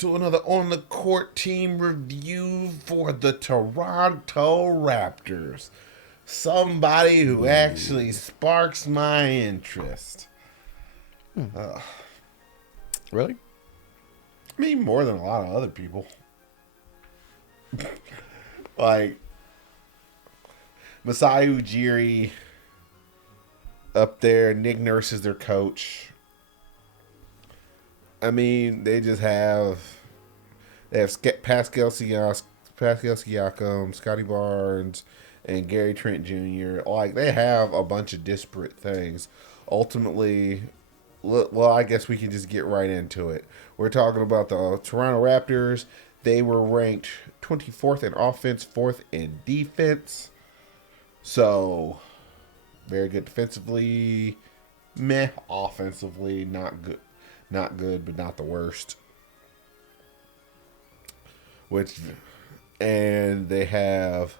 to another on the court team review for the Toronto Raptors. Somebody who actually sparks my interest. Uh, Really? I mean, more than a lot of other people. Like, Masai Ujiri up there. Nick Nurse is their coach. I mean, they have Pascal Siakam, Scotty Barnes, and Gary Trent Jr. Like, they have a bunch of disparate things. Ultimately, well, I guess we can just get right into it. We're talking about the Toronto Raptors. They were ranked 24th in offense, 4th in defense. So, very good defensively. Meh offensively. Not good. Not good, but not the worst. And they have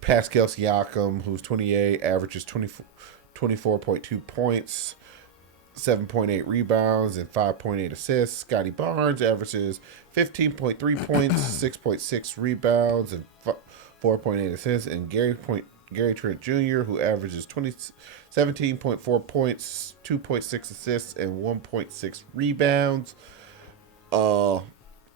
Pascal Siakam, who's 28, averages 24.2 points, 7.8 rebounds, and 5.8 assists. Scotty Barnes averages 15.3 points, 6.6 rebounds, and 4.8 assists. And Gary Trent Jr., who averages 17.4 points, 2.6 assists, and 1.6 rebounds.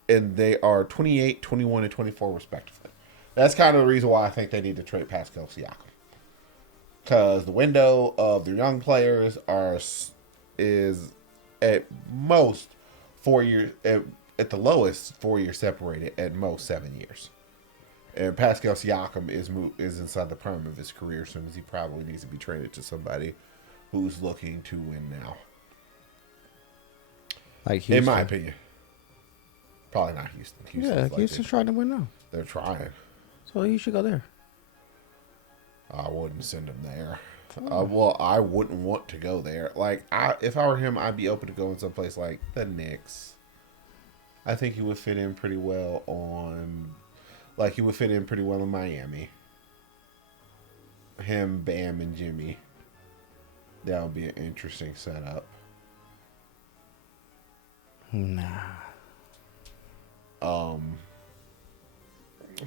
And they are 28, 21, and 24, respectively. That's kind of the reason why I think they need to trade Pascal Siakam. Because the window of their young players is at most 4 years, at the lowest 4 years separated, at most 7 years. And Pascal Siakam is inside the prime of his career, so he probably needs to be traded to somebody who's looking to win now. Like Houston. In my opinion. Probably not Houston. Houston's trying to win now. They're trying. So you should go there. I wouldn't send him there. Well, I wouldn't want to go there. Like, if I were him, I'd be open to going someplace like the Knicks. I think he would fit in pretty well in Miami. Him, Bam, and Jimmy. That would be an interesting setup. Nah.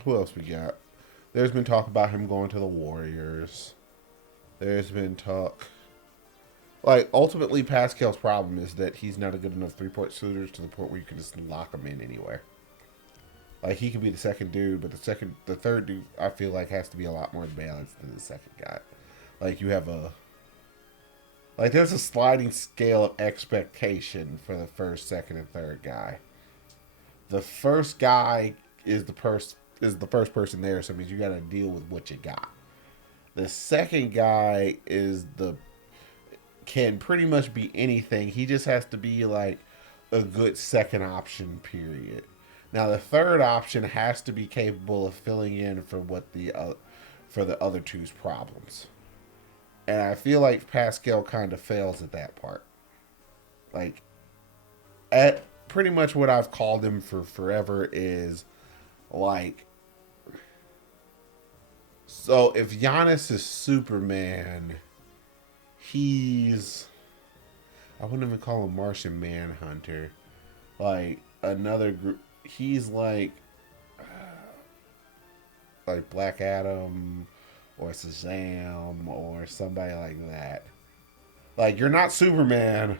Who else we got? There's been talk about him going to the Warriors. There's been talk. Like, ultimately, Pascal's problem is that he's not a good enough three-point shooter to the point where you can just lock him in anywhere. Like, he could be the second dude, but the third dude, I feel like, has to be a lot more balanced than the second guy. Like, there's a sliding scale of expectation for the first, second, and third guy. The first guy is the first person there, so it means you got to deal with what you got. The second guy can pretty much be anything. He just has to be like a good second option, period. Now the third option has to be capable of filling in for the other two's problems. And I feel like Pascal kind of fails at that part. Like, at pretty much what I've called him for forever is like, so if Giannis is Superman, I wouldn't even call him Martian Manhunter. Like, another group, he's like Black Adam or Shazam or somebody like that. Like, you're not Superman.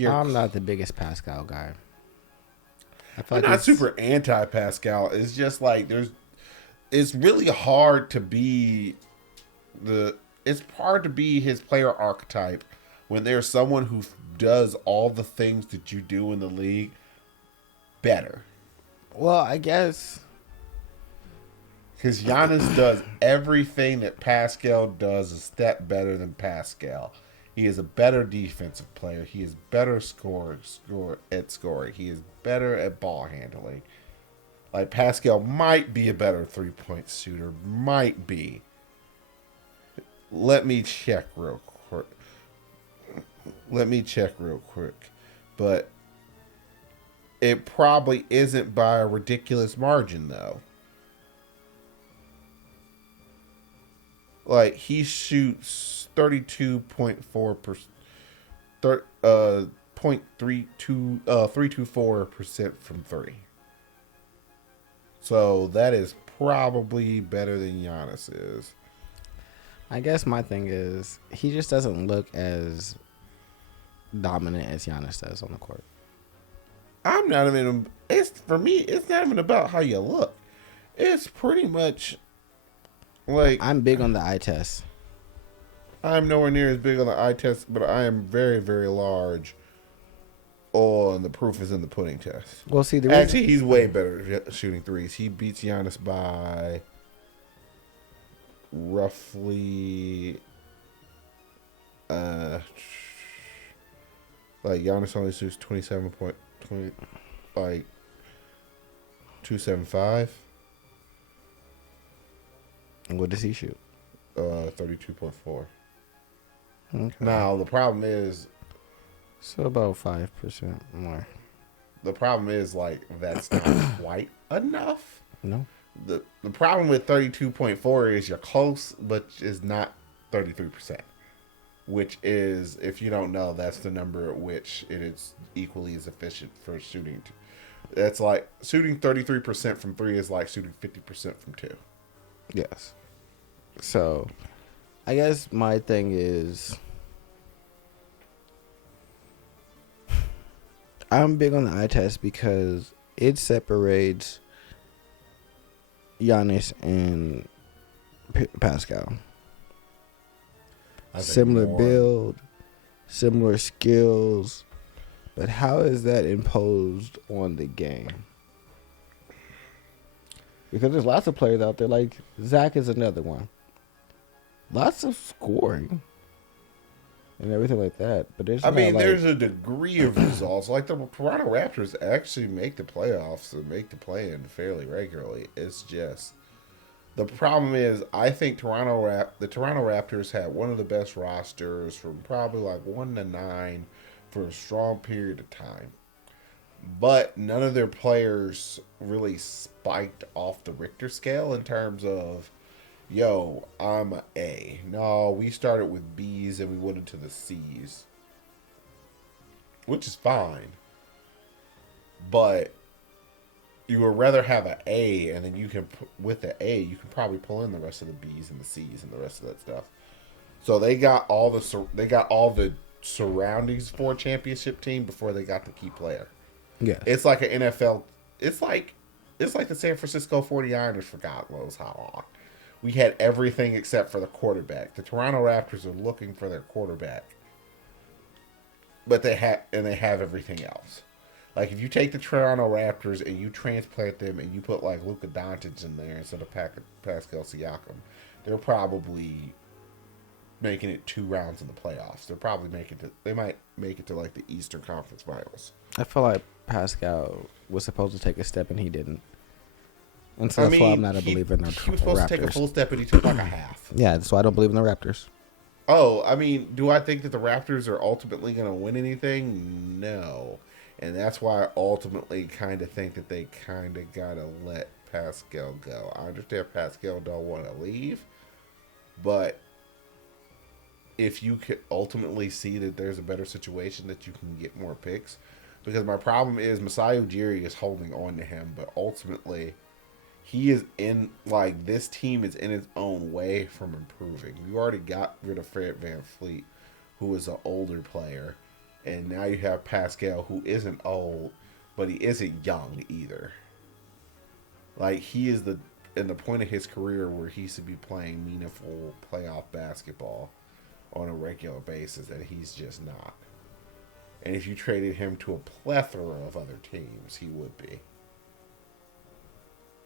I'm not the biggest Pascal guy. I'm not super anti-Pascal. It's just like it's really hard to be his player archetype when there's someone who does all the things that you do in the league better. Well, I guess because Giannis does everything that Pascal does a step better than Pascal. He is a better defensive player. He is better at scoring. He is better at ball handling. Like, Pascal might be a better three-point shooter. Might be. Let me check real quick. But it probably isn't by a ridiculous margin, though. Like, he shoots 32.4% 324% from three. So that is probably better than Giannis is. I guess my thing is he just doesn't look as dominant as Giannis does on the court. I'm not even. It's for me. It's not even about how you look. It's pretty much like I'm big on the eye test. I'm nowhere near as big on the eye test, but I am very, very large on the proof is in the pudding test. Well, see, Actually, he's way better at shooting threes. He beats Giannis by roughly, like Giannis only shoots 27.20, like 275. What does he shoot? 32.4. Okay. Now the problem is, So about 5% more. the problem is like that's not quite enough. No. The problem with 32.4 is you're close, but is not 33%. Which is, if you don't know, that's the number at which it is equally as efficient for shooting. That's like shooting 33% from three is like shooting 50% from two. Yes. So, I guess my thing is, I'm big on the eye test because it separates Giannis and Pascal. Similar build, similar skills, but how is that imposed on the game? Because there's lots of players out there, like Zach is another one. Lots of scoring and everything like that, but there's there's a degree of results. Like the Toronto Raptors actually make the playoffs and make the play-in fairly regularly. It's just the problem is I think the Toronto Raptors had one of the best rosters from probably like 1 to 9 for a strong period of time. But none of their players really spiked off the Richter scale in terms of, yo, I'm an A. No, we started with B's and we went into the C's. Which is fine. But you would rather have an A, and then you can, with the A, you can probably pull in the rest of the B's and the C's and the rest of that stuff. So they got all the surroundings for a championship team before they got the key player. Yeah. It's like an NFL. It's like the San Francisco 49ers for God knows how long. We had everything except for the quarterback. The Toronto Raptors are looking for their quarterback, but they have everything else. Like if you take the Toronto Raptors and you transplant them and you put like Luka Doncic in there instead of Pascal Siakam, they're probably making it 2 rounds in the playoffs. They might make it to like the Eastern Conference Finals. I feel like Pascal was supposed to take a step and he didn't. And so that's why I'm not a believer in the Raptors. He was supposed to take a full step and he took like a half. Yeah, that's why I don't believe in the Raptors. Oh, I mean, do I think that the Raptors are ultimately going to win anything? No. And that's why I ultimately kind of think that they kind of got to let Pascal go. I understand Pascal don't want to leave, but if you could ultimately see that there's a better situation that you can get more picks, because my problem is Masai Ujiri is holding on to him, but ultimately he is in, like, this team is in its own way from improving. You already got rid of Fred VanVleet, who is an older player, and now you have Pascal, who isn't old, but he isn't young either. Like, he is in the point of his career where he should be playing meaningful playoff basketball on a regular basis, and he's just not. And if you traded him to a plethora of other teams, he would be.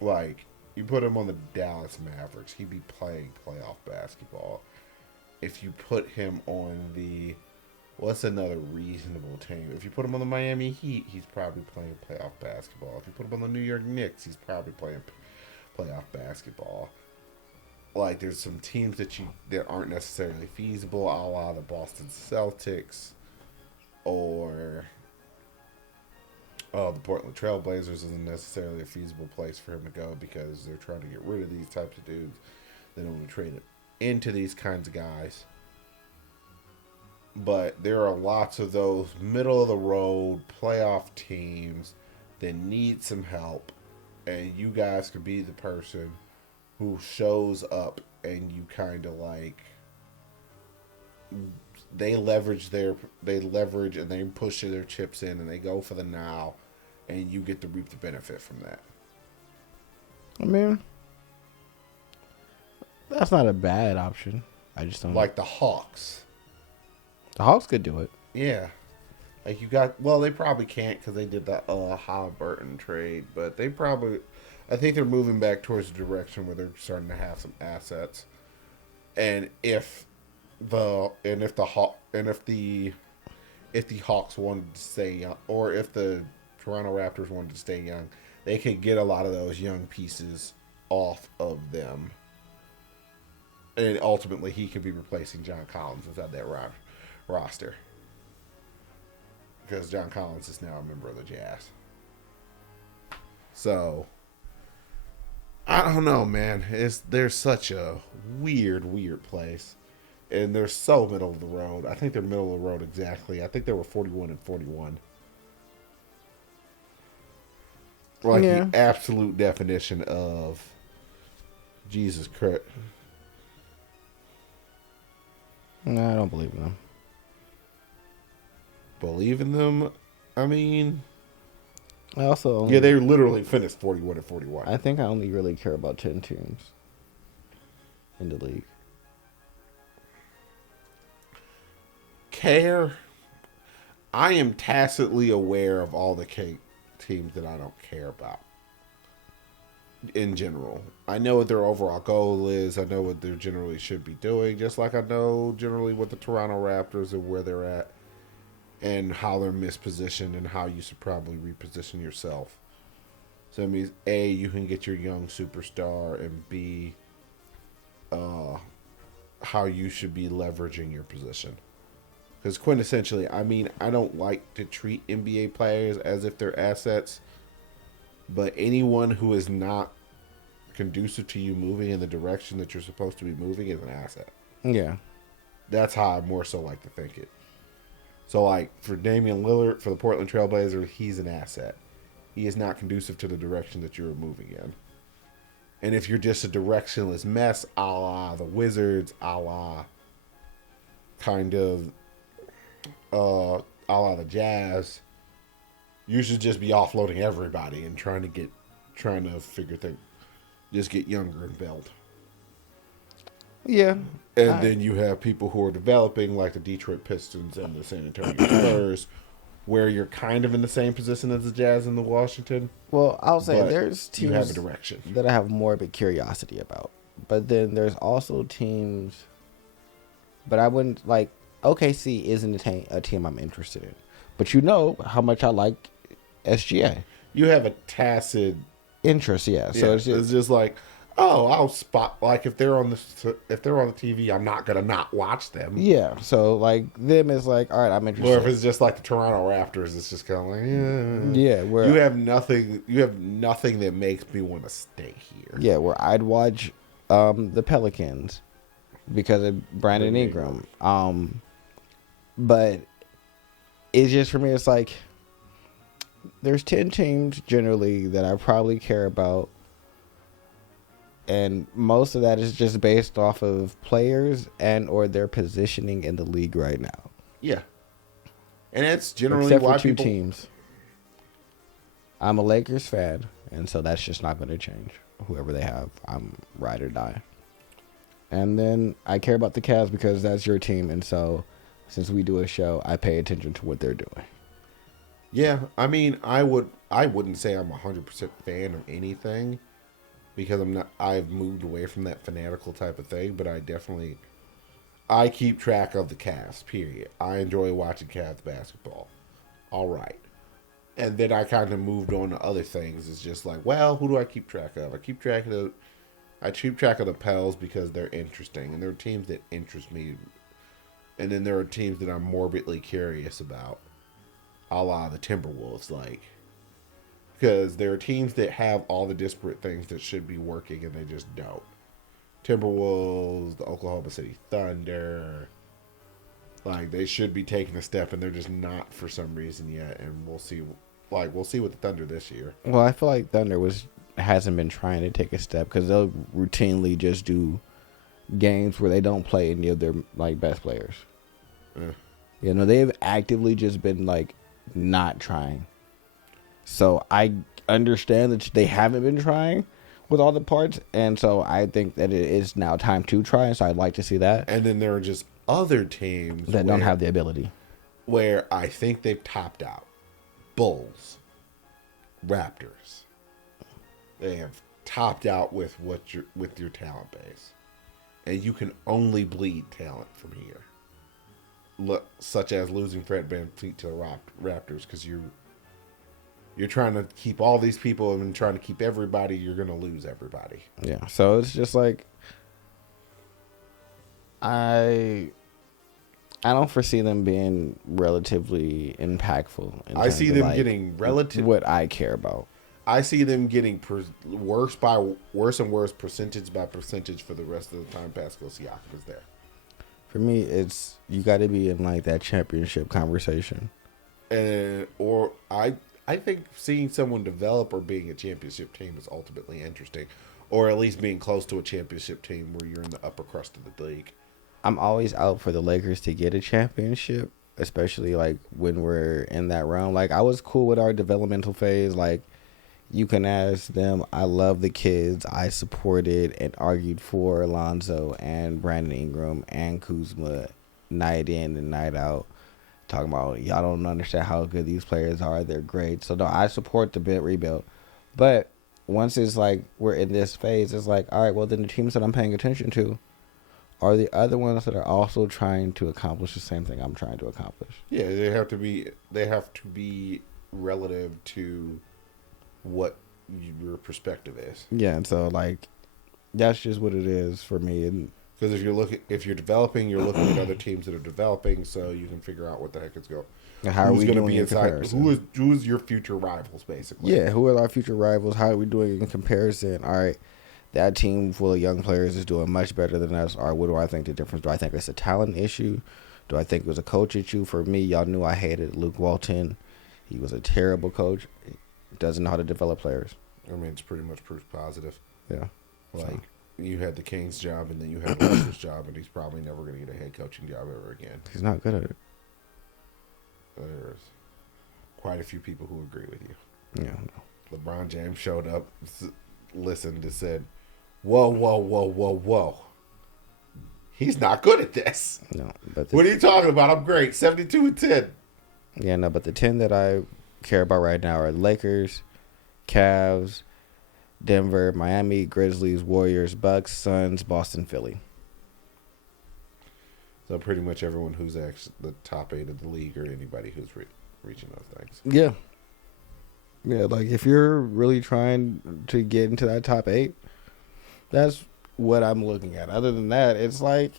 Like, you put him on the Dallas Mavericks, he'd be playing playoff basketball. If you put him on the, what's another reasonable team? If you put him on the Miami Heat, he's probably playing playoff basketball. If you put him on the New York Knicks, he's probably playing playoff basketball. Like, there's some teams that aren't necessarily feasible, a la the Boston Celtics or the Portland Trailblazers isn't necessarily a feasible place for him to go because they're trying to get rid of these types of dudes. They don't want to trade it into these kinds of guys. But there are lots of those middle of the road playoff teams that need some help, and you guys could be the person who shows up and you kind of like they leverage and they push their chips in and they go for the now, and you get to reap the benefit from that. I mean, that's not a bad option. I just don't Like the Hawks. The Hawks could do it. Yeah. Like you got, well, they probably can't because they did the Halliburton trade, but they probably, I think they're moving back towards the direction where they're starting to have some assets. And if the Hawks wanted to stay young, or if the Toronto Raptors wanted to stay young, they could get a lot of those young pieces off of them, and ultimately he could be replacing John Collins inside that roster. Because John Collins is now a member of the Jazz. So, I don't know, man. There's such a weird place. And they're so middle of the road. I think they're middle of the road exactly. I think they were 41-41. Like the absolute definition of Jesus Christ. No, I don't believe in them. Believe in them? I mean, I also yeah, they literally finished 41-41. I think I only really care about 10 teams in the league. Care? I am tacitly aware of all the teams that I don't care about. In general, I know what their overall goal is. I know what they generally should be doing. Just like I know generally what the Toronto Raptors and where they're at, and how they're mispositioned, and how you should probably reposition yourself. So that means A, you can get your young superstar, and B, how you should be leveraging your position. Because quintessentially, I mean, I don't like to treat NBA players as if they're assets, but anyone who is not conducive to you moving in the direction that you're supposed to be moving is an asset. Yeah. That's how I more so like to think it. So, like, for Damian Lillard, for the Portland Trailblazers, he's an asset. He is not conducive to the direction that you're moving in. And if you're just a directionless mess, a la the Wizards, a la kind of, a la the Jazz, you should just be offloading everybody and trying to figure things, just get younger and build. Yeah. And then you have people who are developing, like the Detroit Pistons and the San Antonio Spurs, where you're kind of in the same position as the Jazz and the Washington. Well, I'll say there's teams you have a direction that I have more of a curiosity about. But then there's also teams, but I wouldn't like, OKC isn't a team I'm interested in. But you know how much I like SGA. You have a tacit interest, yeah. So it's just like, oh, I'll spot, like if they're on the TV, I'm not gonna not watch them. Yeah. So like them is like, all right, I'm interested. Or if it's just like the Toronto Raptors, it's just kind of like, yeah. Where you have nothing that makes me want to stay here. Yeah, where I'd watch the Pelicans because of Brandon Ingram. But it's just, for me, it's like there's 10 teams generally that I probably care about, and most of that is just based off of players and or their positioning in the league right now. Yeah, and it's generally except why for two people... teams. I'm a Lakers fan, and so that's just not going to change. Whoever they have, I'm ride or die. And then I care about the Cavs because that's your team, and so since we do a show, I pay attention to what they're doing. Yeah, I mean, I wouldn't say I'm 100% fan of anything because I've moved away from that fanatical type of thing, but I keep track of the Cavs, period. I enjoy watching Cavs basketball. All right. And then I kind of moved on to other things. It's just like, well, who do I keep track of? I keep track of the Pels because they're interesting, and there are teams that interest me. And then there are teams that I'm morbidly curious about, a la the Timberwolves, like, because there are teams that have all the disparate things that should be working and they just don't. Timberwolves, the Oklahoma City Thunder, Like they should be taking a step, and they're just not for some reason yet. And we'll see. Like we'll see with the Thunder this year. Well, I feel like Thunder hasn't been trying to take a step because they'll routinely just do games where they don't play any of their like best players. You know, they've actively just been like not trying. So I understand that they haven't been trying with all the parts, and so I think that it is now time to try. So I'd like to see that. And then there are just other teams That don't have the ability. Where I think they've topped out. Bulls, Raptors. They have topped out with your talent base, and you can only bleed talent from here. Such as losing Fred VanVleet to the Raptors, because you're trying to keep all these people and trying to keep everybody. You're going to lose everybody. Yeah, so it's just like I don't foresee them being relatively impactful. I see them getting what I care about. I see them getting worse and worse percentage by percentage for the rest of the time Pascal Siakam is there. For me, it's you got to be in like that championship conversation. Or I think seeing someone develop or being a championship team is ultimately interesting, or at least being close to a championship team where you're in the upper crust of the league. I'm always out for the Lakers to get a championship, especially like when we're in that realm. Like I was cool with our developmental phase. Like you can ask them. I love the kids. I supported and argued for Alonzo and Brandon Ingram and Kuzma night in and night out. Talking about y'all don't understand how good these players are. They're great. So no, I support the bit rebuild. But once it's like we're in this phase, it's like, all right, well then the teams that I'm paying attention to are the other ones that are also trying to accomplish the same thing I'm trying to accomplish. Yeah, they have to be relative to what your perspective is. Yeah, and so like that's just what it is for me. And because if you're developing, you're looking at other teams that are developing, so you can figure out what the heck is going. How are we doing in comparison? Who is your future rivals, basically? Yeah, who are our future rivals? How are we doing in comparison? All right, that team full of young players is doing much better than us. All right, what do I think the difference? Do I think it's a talent issue? Do I think it was a coach issue? For me, y'all knew I hated Luke Walton. He was a terrible coach. He doesn't know how to develop players. I mean, it's pretty much proof positive. Yeah. Like, you had the Kings job, and then you had Walter's job, and he's probably never going to get a head coaching job ever again. He's not good at it. There's quite a few people who agree with you. Yeah. LeBron James showed up, listened, and said, whoa, whoa, whoa, whoa, whoa. He's not good at this. No, but what are you talking about? I'm great. 72-10. Yeah, no, but the 10 that I care about right now are the Lakers, Cavs, Denver, Miami, Grizzlies, Warriors, Bucks, Suns, Boston, Philly. So pretty much everyone who's actually the top 8 of the league, or anybody who's reaching those things. Yeah. Yeah, like if you're really trying to get into that top 8, that's what I'm looking at. Other than that, it's like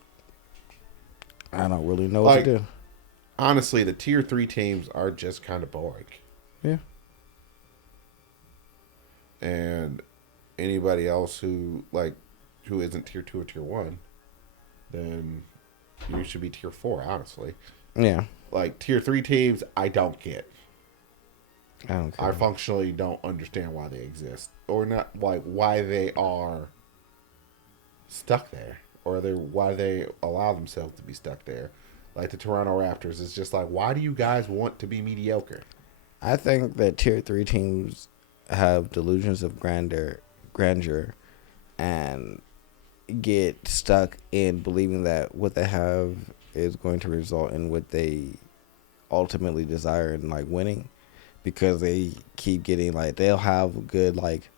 I don't really know what to do. Honestly, the tier 3 teams are just kind of boring. Yeah. And anybody else who isn't tier 2 or tier 1, then you should be tier 4, honestly. Yeah. Like tier 3 teams, I don't get. I don't care. I functionally don't understand why they exist, or not like why they are stuck there, or why they allow themselves to be stuck there. Like the Toronto Raptors, it's just like, why do you guys want to be mediocre? I think that tier 3 teams have delusions of grandeur, and get stuck in believing that what they have is going to result in what they ultimately desire in like winning, because they keep getting like they'll have good like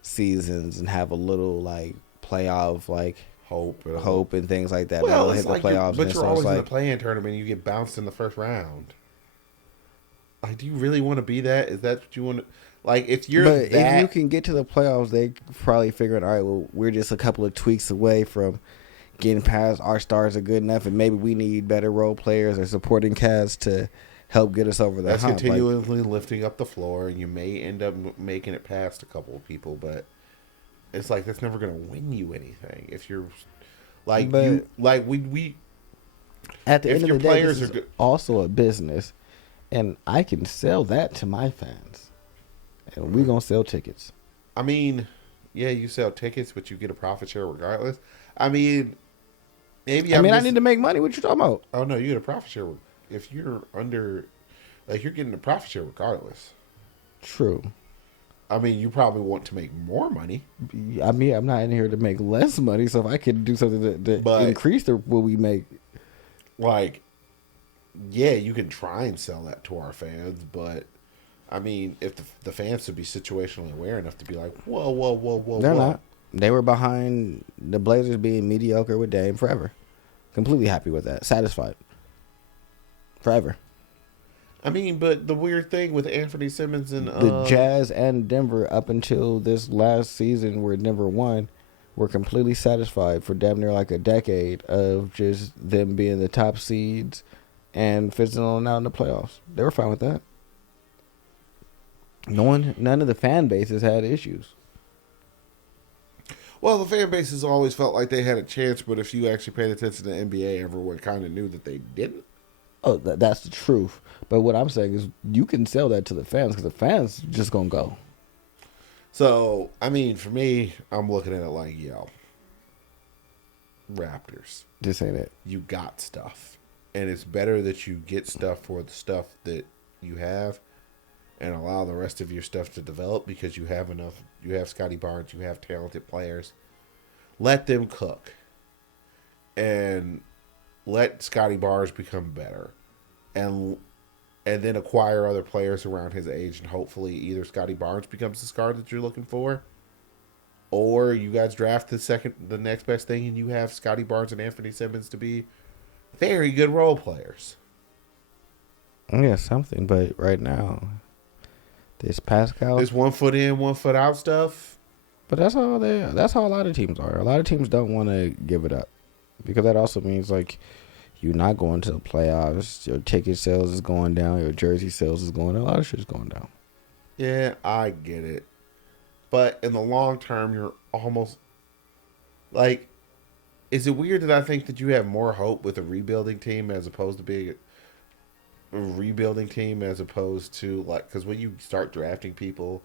seasons and have a little like playoff like hope and things like that. Well, they'll hit the playoffs, but you're always in the play-in tournament and you get bounced in the first round. Like, do you really want to be that? Is that what you want to? Like, if you're But if you can get to the playoffs, they probably figuring, all right, well, we're just a couple of tweaks away from getting past our stars are good enough, and maybe we need better role players or supporting cast to help get us over the That's hump. continually lifting up the floor, and you may end up making it past a couple of people, but it's like that's never going to win you anything. If you're like, we At the If end your of the day, players this are is good, also a business, and I can sell that to my fans, and we gonna sell tickets. I mean, yeah, you sell tickets, but you get a profit share regardless. I mean, maybe I I'm mean, I just. need to make money. What you talking about? Oh no, you get a profit share if you're under, like you're getting a profit share regardless. True. I mean, you probably want to make more money, I mean, I'm not in here to make less money. So if I could do something to but increase the what we make, like, yeah, you can try and sell that to our fans, but I mean, if the fans would be situationally aware enough to be like, whoa, whoa, whoa, whoa, they're whoa. not. They were behind the Blazers being mediocre with Dame forever. Completely happy with that. Satisfied. Forever. I mean, but the weird thing with Anthony Simmons and The Jazz and Denver, up until this last season where Denver won, were completely satisfied for damn near like a decade of just them being the top seeds and fizzling out in the playoffs. They were fine with that. None of the fan bases had issues. well, the fan bases always felt like they had a chance, but if you actually paid attention to the NBA, everyone kind of knew that they didn't. Oh, that's the truth. But what I'm saying is you can sell that to the fans because the fans just going to go. So, I mean, for me, I'm looking at it like, yo, Raptors, This ain't it. you got stuff. And it's better that you get stuff for the stuff that you have and allow the rest of your stuff to develop because you have enough. You have Scotty Barnes, you have talented players. Let them cook. And let Scotty Barnes become better. And then acquire other players around his age, and hopefully either Scotty Barnes becomes the star that you're looking for, or you guys draft the next best thing, and you have Scotty Barnes and Anthony Simmons to be very good role players. Yeah, something. But right now, this Pascal. This 1 foot in, 1 foot out stuff. But that's how a lot of teams are. A lot of teams don't want to give it up because that also means like you're not going to the playoffs. Your ticket sales is going down. Your jersey sales is going down. A lot of shit's going down. Yeah, I get it. But in the long term, you're almost like, is it weird that I think that you have more hope with a rebuilding team as opposed to being a rebuilding team as opposed to like, because when you start drafting people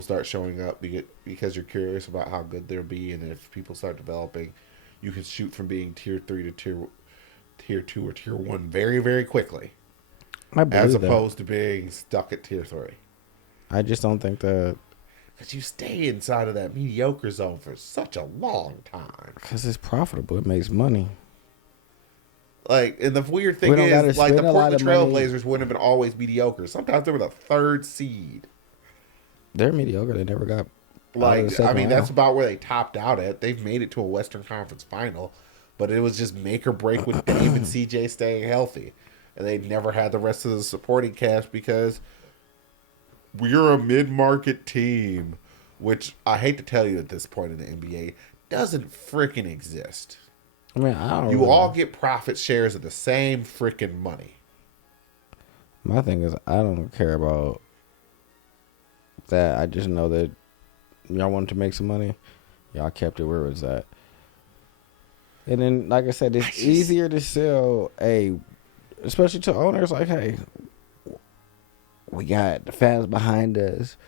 start showing up because you're curious about how good they'll be, and if people start developing, you can shoot from being tier 3 to tier 2 or tier 1 very, very quickly, as opposed to being stuck at tier 3. I just don't think that. Because you stay inside of that mediocre zone for such a long time. Because it's profitable. It makes money. Like, and the weird thing is, like, the Portland Trailblazers wouldn't have been always mediocre. Sometimes they were the 3rd seed. They're mediocre. They never got. Like, I mean, that's about where they topped out at. They've made it to a Western Conference final, but it was just make or break with Dame and CJ staying healthy. And they never had the rest of the supporting cast because we're a mid-market team, which I hate to tell you at this point in the NBA, doesn't freaking exist. I mean, I don't. You all get profit shares of the same freaking money. My thing is, I don't care about that. I just know that y'all wanted to make some money. Y'all kept it where it was at. And then, like I said, it's easier to sell especially to owners, like, hey, we got the fans behind us.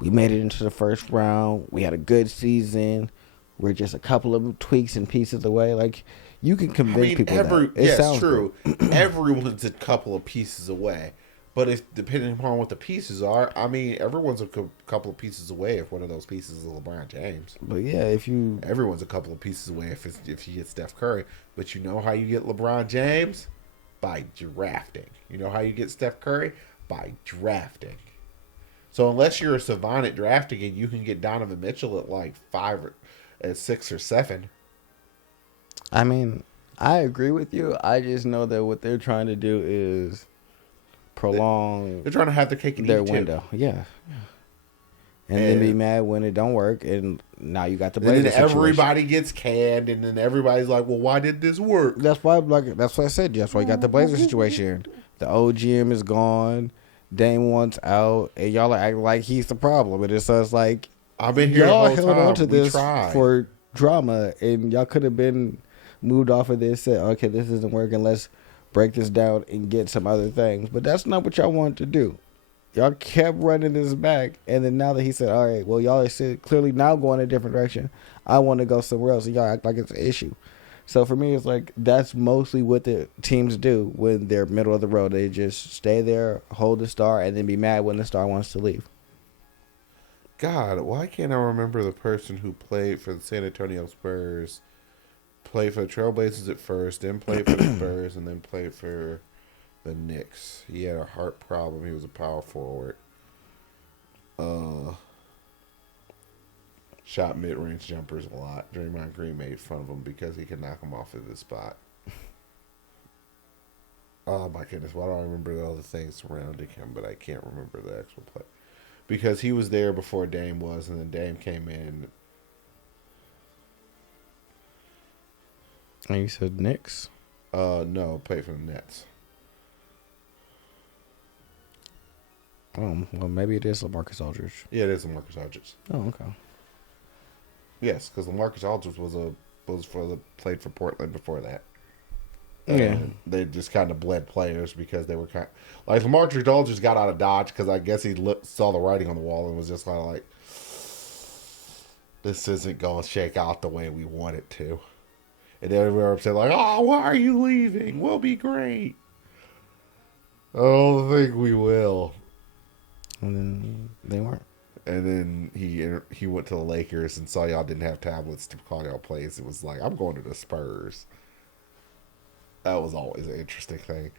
We made it into the first round. We had a good season. We're just a couple of tweaks and pieces away. Like, you can convince people that. Yes, true. Everyone's a couple of pieces away. But if depending upon what the pieces are, I mean, everyone's a couple of pieces away if one of those pieces is LeBron James. But yeah, everyone's a couple of pieces away if you get Steph Curry. But you know how you get LeBron James? By drafting. You know how you get Steph Curry? By drafting. So unless you're a savant at drafting and you can get Donovan Mitchell at like 6 or 7. I mean, I agree with you. I just know that what they're trying to do is prolong. They're trying to have their cake and their eat window. Yeah. And then be mad when it don't work, and now you got the Blazers. And then everybody gets canned, and then everybody's like, "Well, why did this work?" That's why, that's what I said. That's why you got the Blazers situation. The OGM is gone. Dame wants out, and y'all are acting like he's the problem. And it's like I've been here. Y'all the whole held time. on to this for drama, and y'all could have been moved off of this, said, okay, this isn't working. Let's break this down and get some other things. But that's not what y'all wanted to do. Y'all kept running this back. And then now that he said, all right, well, y'all are clearly now going a different direction. I want to go somewhere else. And y'all act like it's an issue. So for me, it's like that's mostly what the teams do when they're middle of the road. They just stay there, hold the star, and then be mad when the star wants to leave. God, why can't I remember the person who played for the San Antonio Spurs, played for the Trailblazers at first, then played for the Spurs, and then played for the Knicks. He had a heart problem. He was a power forward. Shot mid-range jumpers a lot. Draymond Green made fun of him because he could knock him off of the spot. Oh my goodness, why don't I remember all the things surrounding him, but I can't remember the actual play. Because he was there before Dame was, and then Dame came in. And you said Knicks? No, played for the Nets. Oh, well, maybe it is LaMarcus Aldridge. Yeah, it is LaMarcus Aldridge. Oh, okay. Yes, because LaMarcus Aldridge played for Portland before that. Yeah. And they just kind of bled players because they were like LaMarcus Aldridge got out of Dodge because I guess he saw the writing on the wall and was just kind of like, this isn't going to shake out the way we want it to. And everyone said like, oh, why are you leaving? We'll be great. I don't think we will. And then they weren't. And then he went to the Lakers and saw y'all didn't have tablets to call y'all plays. It was like, I'm going to the Spurs. That was always an interesting thing.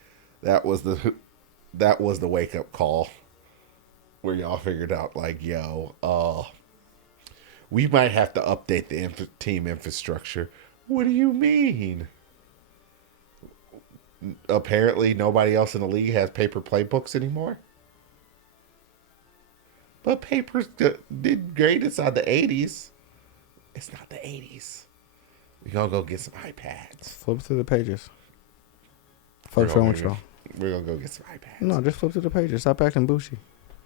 That was the wake up call where y'all figured out like, yo, we might have to update the team infrastructure. What do you mean? Apparently, nobody else in the league has paper playbooks anymore. But papers did great inside the 80s. It's not the 80s. We're going to go get some iPads. Flip through the pages. Folks wrong with y'all. We're going to go get some iPads. No, just flip through the pages. Stop acting bougie.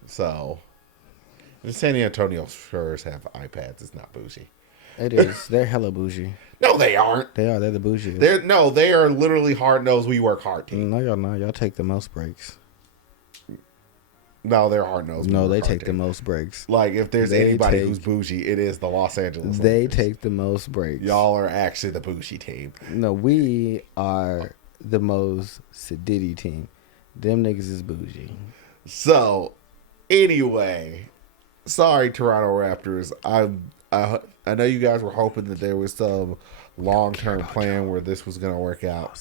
So, the San Antonio Spurs have iPads. It's not bougie. It is. They're hella bougie. No, they aren't. They are. They're the bougie. They are literally hard-nosed. We work hard team. No, y'all not. Y'all take the most breaks. No, they're hard-nosed. No, they take the most breaks. Like, if there's anybody who's bougie, it is the Los Angeles They Lakers. take the most breaks. Y'all are actually the bougie team. No, we are the most sedity team. Them niggas is bougie. So, anyway, sorry, Toronto Raptors. I know you guys were hoping that there was some long-term plan where this was going to work out.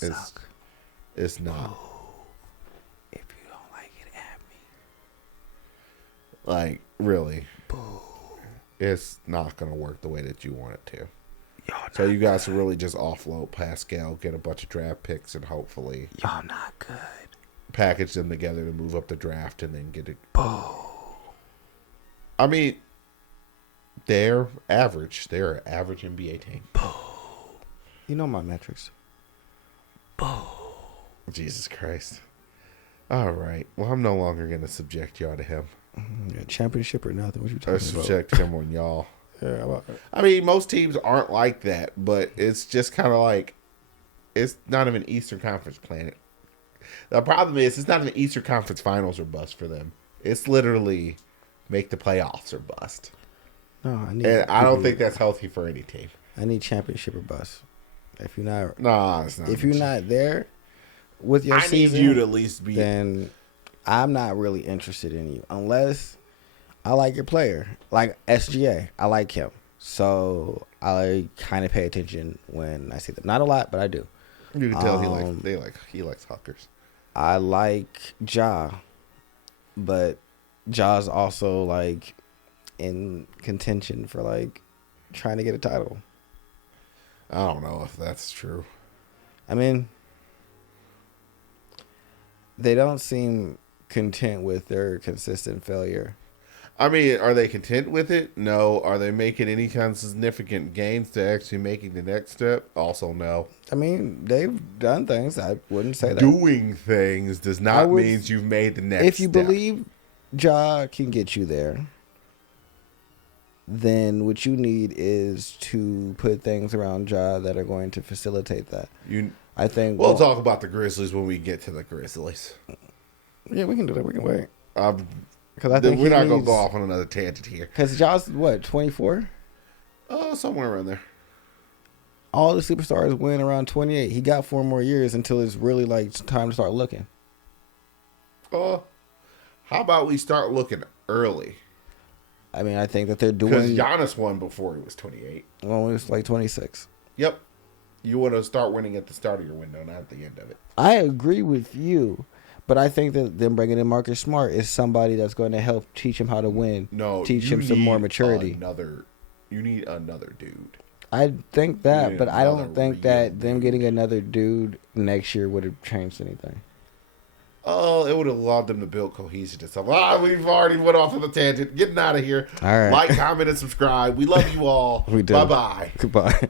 It's not. If you don't like it, at me. Like, really. Boo. It's not going to work the way that you want it to. Y'all So you guys will really just offload Pascal, get a bunch of draft picks, and hopefully y'all not good. package them together to move up the draft and then get it. Boo. I mean, they're average. They're an average NBA team. Boo. You know my metrics. Boo. Jesus Christ. All right. Well, I'm no longer going to subject y'all to him. Yeah, championship or nothing. What you I talking about? subject him on y'all. Yeah, I mean, most teams aren't like that, but it's just kind of like, it's not even Eastern Conference planet. The problem is, it's not an Eastern Conference Finals or bust for them. It's literally make the playoffs or bust. No, I don't think that's healthy for any team. I need championship or bust. If you're not, No, it's not. if you're not there with your I season, need you to at least be. then I'm not really interested in you unless I like your player, like SGA. I like him, so I kind of pay attention when I see them. Not a lot, but I do. You can tell he likes Huckers. I like Ja, but Ja's also like in contention for like trying to get a title. I don't know if that's true. I mean, they don't seem content with their consistent failure. I mean, are they content with it? No. Are they making any kind of significant gains to actually making the next step? Also, no. I mean, they've done things. I wouldn't say that. Doing things does not mean you've made the next step. If you believe Ja can get you there, then what you need is to put things around Ja that are going to facilitate that. I think we'll talk about the Grizzlies when we get to the Grizzlies. Yeah, we can do that. We can wait. Because I think we're not going to go off on another tangent here. Because Ja's, what, 24? Somewhere around there. All the superstars win around 28. He got 4 more years until it's really like time to start looking. How about we start looking early? I mean, I think that they're doing... Because Giannis won before he was 28. Well, it was like 26. Yep. You want to start winning at the start of your window, not at the end of it. I agree with you. But I think that them bringing in Marcus Smart is somebody that's going to help teach him how to win. Teach him some more maturity. You need another dude. I think that, but I don't think that them getting another dude next year would have changed anything. Oh, it would have allowed them to build cohesiveness. We've already went off on the tangent. Getting out of here. All right. Like, comment, and subscribe. We love you all. We do. Bye-bye. Goodbye.